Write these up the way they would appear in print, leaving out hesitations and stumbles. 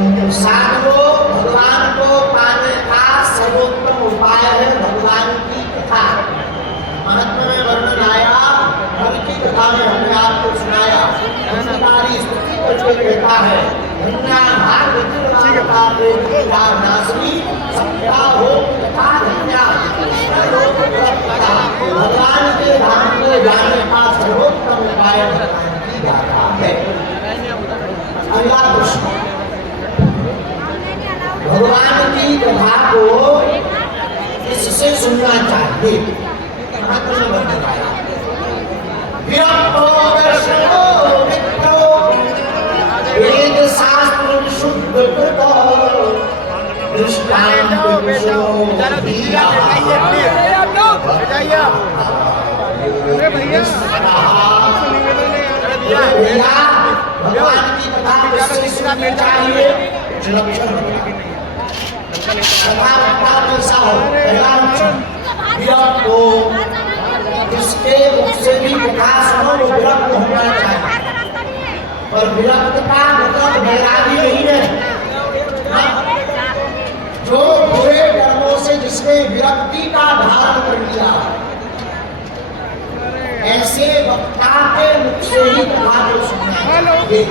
साधुओं, भगवान को पाने का सर्वोत्तम उपाय है भगवान की कथा। महात्मा में वर्णन आया, हर की कथा में हमने आपको सुनाया। हमारी स्तुति करके कहता है धन्या भागवती रामता देवी नासरी सबका हो कथा धन्या। भगवान के धाम को जाने का सर्वोत्तम उपाय भगवान की गाथा है। अगला प्रश्न, भगवान की कथा को किससे सुनना चाहिए? महात्मा ने वर्णन आया, विरक्तो वैष्णवो मित्रो वेद शास्त्र शुद्ध कृतो दृष्टांत विषयो भैया भगवान की कथा किससे सुननी चाहिए? कथा कैसा हो? पहला लक्षण विरक्त हो, जिसके मुख से भी कथा सुनो वो विरक्त होना चाहिए। और विरक्त का मतलब वैरागी नहीं है। जो बुरे कर्मों से जिसने विरक्ति का धारण कर लिया, ऐसे वक्ता के मुख से ही कथा को सुनना चाहिए।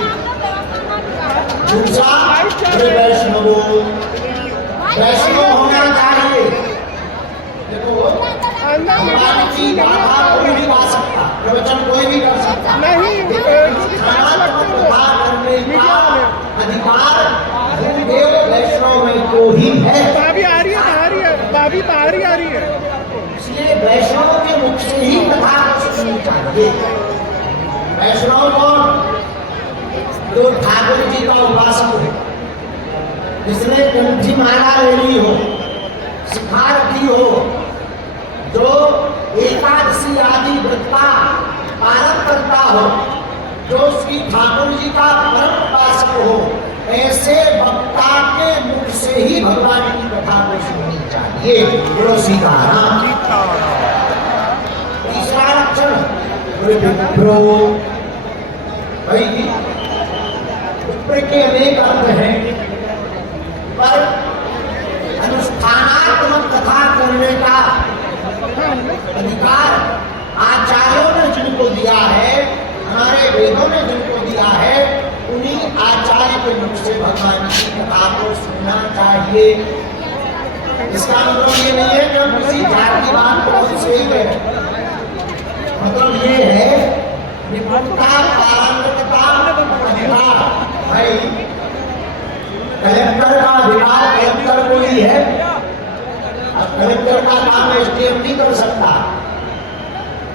दूसरा, वैष्णव होना चाहिए। देखो भगवान की गाथा कोई भी गा सकता, प्रवचन कोई भी कर सकता नहीं, कथा करने का अधिकार गुरुदेव वैष्णव में को ही है। भाभी आ रही है, भाभी बाहर आ रही है। इसलिए वैष्णव के मुख से ही कथा सुननी चाहिए। वैष्णव कौन? जो ठाकुर जी का उपासक है, जिसने कंठी माला ले ली हो, सिखा रखी हो, जो एकादशी आदि व्रत का पालन करता हो, जो श्री ठाकुर जी का परम उपासक हो, ऐसे वक्ता के मुख से ही भगवान की कथा को सुननी चाहिए। बोलो सीताराम। तीसरा लक्षण, विप्रो। भाई विप्र के अनेक अर्थ हैं, पर अनुष्ठानात्मक कथा करने का अधिकार आचार्यों ने जिनको दिया है, हमारे वेदों ने जिनको दिया है, उन्हीं आचार्य के मुख से भगवान की कथा को सुनना चाहिए। इसका मतलब ये नहीं है कि हम किसी जाति बात को उनसे ही करें। मतलब ये है निपुणता, पारंगतता, अधिकार। भाई कलेक्टर का अधिकार कलेक्टर को ही है। कलेक्टर का काम एसडीएम नहीं कर सकता,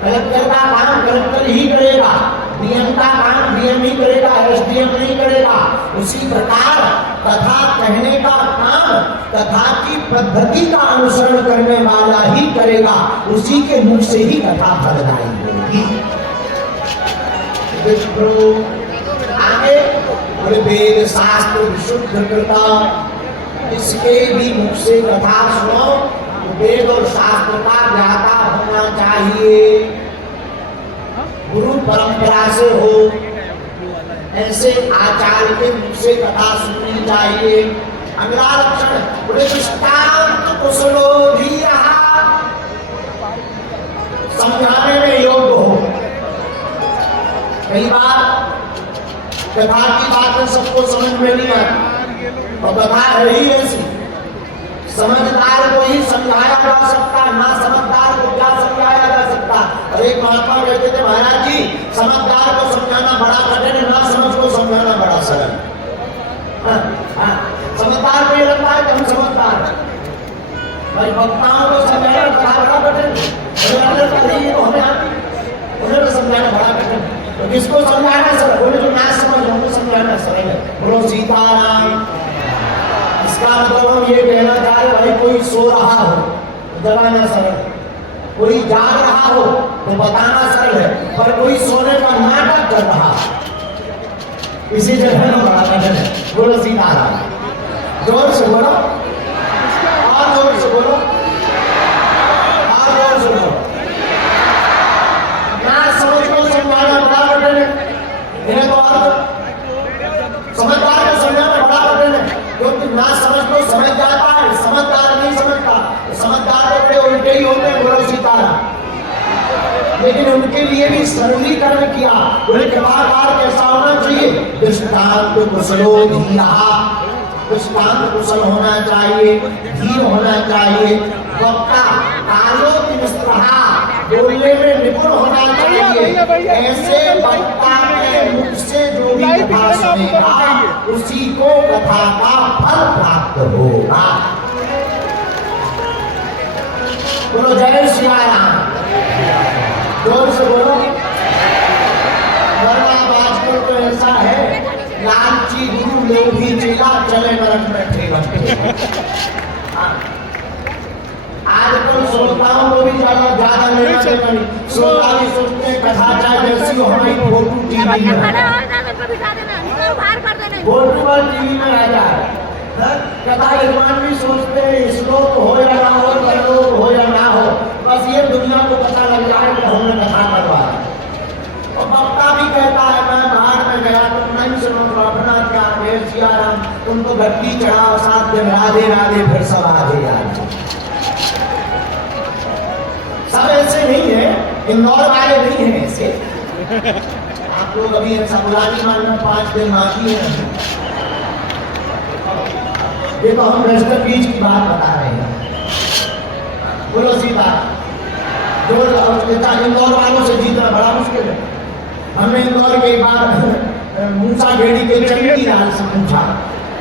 कलेक्टर का काम कलेक्टर ही करेगा, डीएम का काम डीएम ही करेगा, एसडीएम नहीं करेगा। उसी प्रकार कथा कहने का काम कथा की पद्धति का अनुसरण करने वाला ही करेगा, उसी के मुख से ही कथा फलदायी होगी। आगे वेद शास्त्र विशुद्ध कृता, इसके भी मुख से कथा सुनो, वेद और शास्त्र का ज्ञाता होना चाहिए, गुरु परंपरा से हो, ऐसे आचार्य के मुख से कथा सुननी चाहिए। अगला लक्षण, दृष्टांत कुशलो भी रहा, समझाने में योग्य हो। कई बार कथा की बातें सबको समझ में नहीं आती, और कथा है ही ऐसी, समझदार को ही समझाया जा सकता, ना समझदार को क्या समझाया जा सकता। और एक महात्मा कहते थे, महाराज जी समझदार को समझाना बड़ा कठिन है, ना समझ को समझाना बड़ा सरल। समझदार को ये लगता है कि हम समझदार हैं, भाई वक्ताओं को समझाना बड़ा कठिन है, उन्हें तो समझाना बड़ा कठिन है। तो किसको समझाना सरल? बोले जो ना समझ उनको समझाना सरल है। बोलो सीताराम। इसका मतलब हम ये कहना चाह रहे, भाई कोई सो रहा हो तो जगाना सरल, कोई जाग रहा हो तो बताना सरल है, पर कोई सोने का नाटक कर रहा इसी जगह में बड़ा कठिन है। बोलो सीताराम। जोर से बोलो, और जोर से बोलो, और जोर से बोलो। ना समझ को समझाना बड़ा कठिन है, इन्हें तो समझदार को समझाना बड़ा कठिन है। दृष्टांत कुशलो धीरा, दृष्टांत कुशल होना चाहिए, धीर होना चाहिए, वक्ता कालो की निष्प्रहा, बोलने में निपुण होना चाहिए। ऐसे वक्ता के मुख से जो भी कथा सुनेगा उसी को कथा का फल प्राप्त होगा। बोलो जय श्री राम, जोर से बोलो। वरना आजकल तो ऐसा है, लालची गुरु लोभी चेला चले नरक में ठेला। आजकल श्रोताओं को भी ज्यादा लेना नहीं, श्रोता भी सोचते हैं कथा चाहे जैसी हो हमारी फोटो टीवी में, फोटो पर टीवी में आ जाए। कथा यजमान भी सोचते हैं श्लोक हो या ना हो, परलोक हो या ना हो, बस ये दुनिया को पता लग जाए कि हमने कथा करवाया। और वक्ता भी कहता है मैं बाहर में गया तुम नहीं सुनो तो अपना क्या, जय सिया राम, तुमको घट्टी चढ़ाओ 7 दिन राधे राधे फिर सब आधे आधे। सब ऐसे नहीं है, इंदौर वाले नहीं है ऐसे। आप लोग अभी ऐसा बुलानी मानना 5 दिन बाकी है। ये तो हम वेस्टर्न बीच की बात बता रहे हैं। बोलो सीधा, जो इंदौर वालों से जीतना बड़ा मुश्किल है। हमने इंदौर के एक बार मूसा गेड़ी के चंगी लाल से पूछा,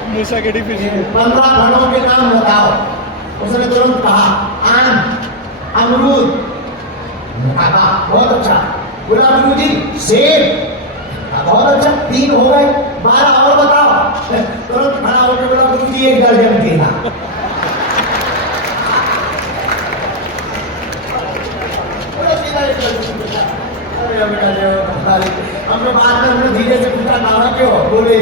मूसा गेड़ी पे 15 फलों के नाम बताओ। उसने तुरंत कहा आम, अमरूद। कहा बहुत अच्छा। बोला गुरु जी सेब। बहुत अच्छा, 3 हो गए, 12 और बताओ। तुरंत खड़ा होकर बोला गुरु जी 1 दर्जन केला। हमने बाद में हमने धीरे से पूछा नाम क्यों, बोले